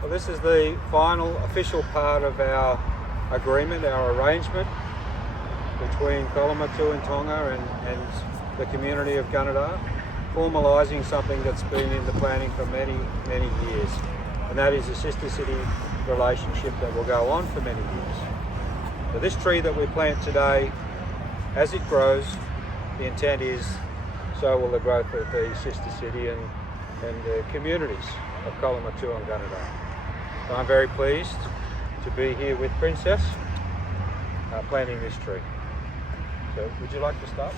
Well, this is the final official part of our agreement, our arrangement between Kolamatu and Tonga and the community of Gunnedah, formalising something that's been in the planning for many, many years. And that is a sister city relationship that will go on for many years. So this tree that we plant today, as it grows, the intent is so will the growth of the sister city and the communities of Kolamatu and Gunnedah. So I'm very pleased to be here with Princess planting this tree. So would you like to start?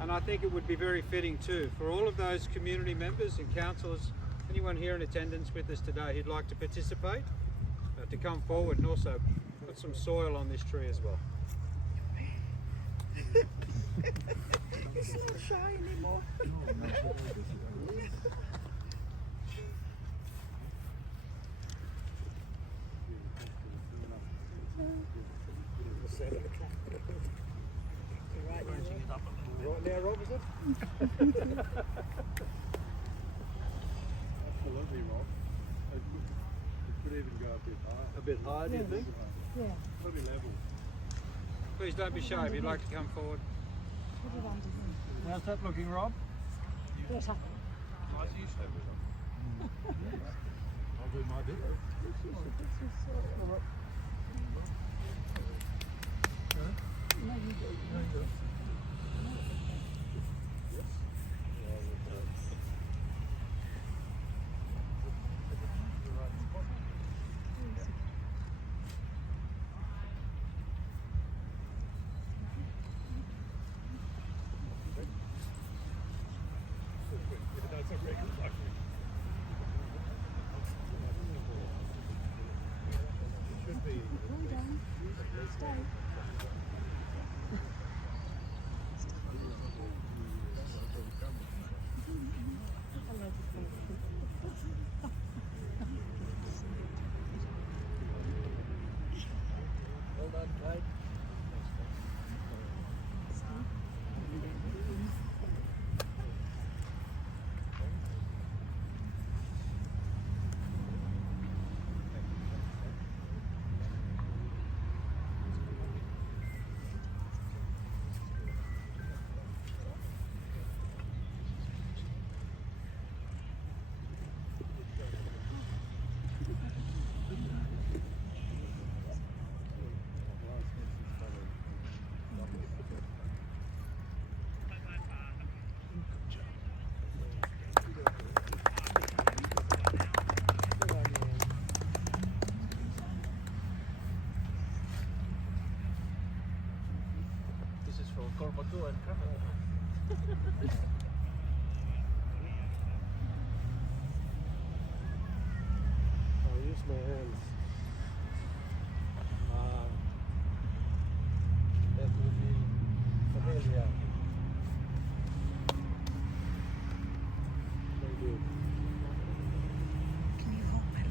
And I think it would be very fitting too for all of those community members and councillors, anyone here in attendance with us today who'd like to participate, to come forward and also put some soil on this tree as well. It's not shy anymore. Right now, Rob, is it? Absolutely, Rob. It could even go a bit higher. A bit higher, do you think? Yeah. Probably level. Please don't be shy if you'd like to come forward. Put it under him. How's that looking, Rob? Better. Nice you should have it. I'll do my bit. No, you do. Well done, Kate. This is for Kolamatu and Gunnedah. I'll use my hands. That will be familiar. Very good. Can you hold my line?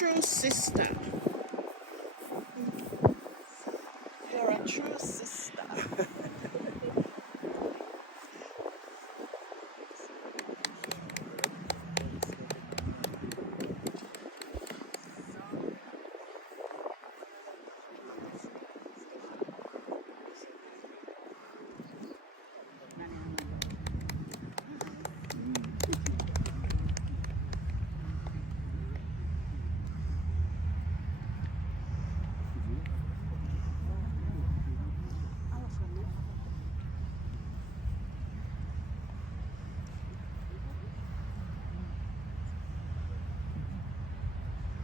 true sister. You're a true sister.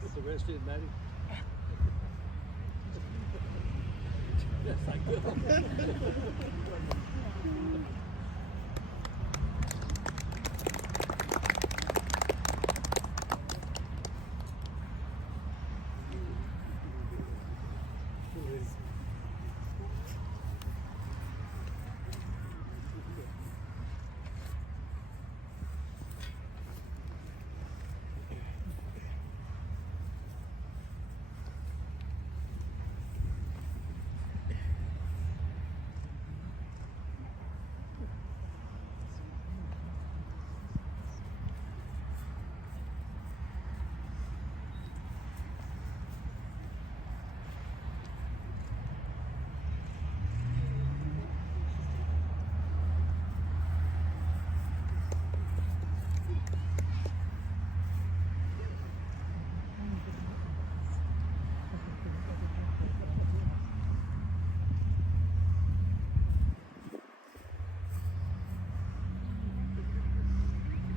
What's the rest in, Maddie?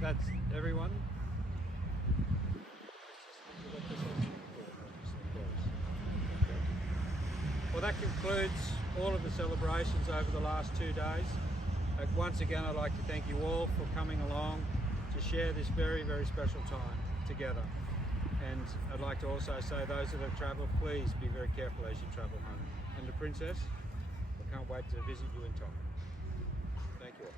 That's everyone. Well, that concludes all of the celebrations over the last 2 days. Once again, I'd like to thank you all for coming along to share this very, very special time together. And I'd like to also say those that have travelled, please be very careful as you travel home. And the Princess, I can't wait to visit you in Tonga. Thank you all.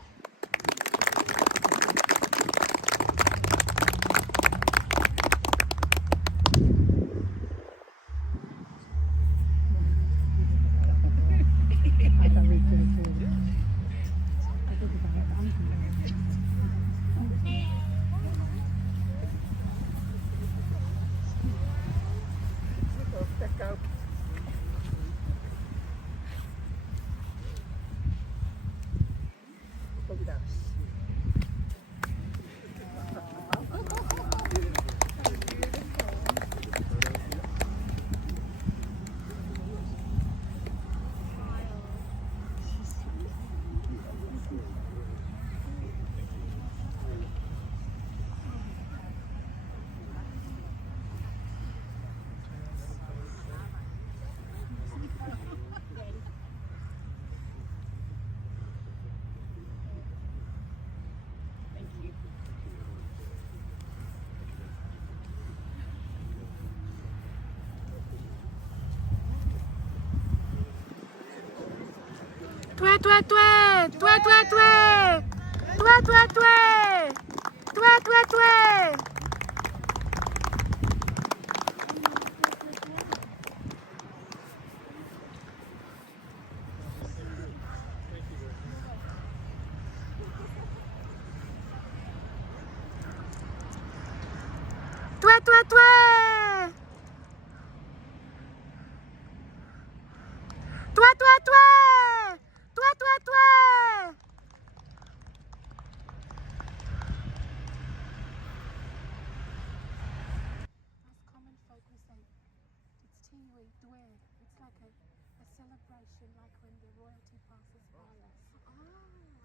Toi, toi, toi, toi, toi, toi, toi, toi, toi, toi, toi, toi. Toi, toi, toi. Toi, toi, toi. Toi, toi, toi. As common folk we say, it's tiwi dwe. It's like a celebration, like when the royalty passes by us.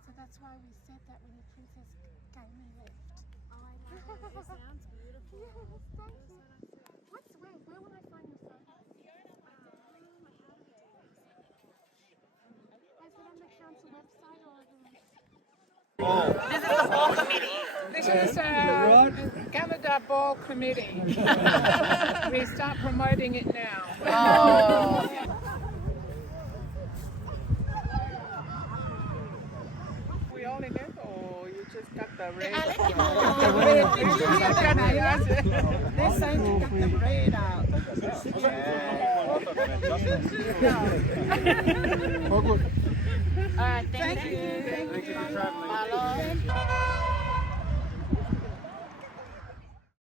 So that's why we said that when the princess came and left. Oh, I love it. It sounds beautiful. Yes, thank you. Where will I find your phone? Is it on the council website or This is Canada Ball Committee. We start promoting it now. We all in it, or you just got the red. They're saying to cut the red out. Alright, thank you. Thank you for travelling. Hello.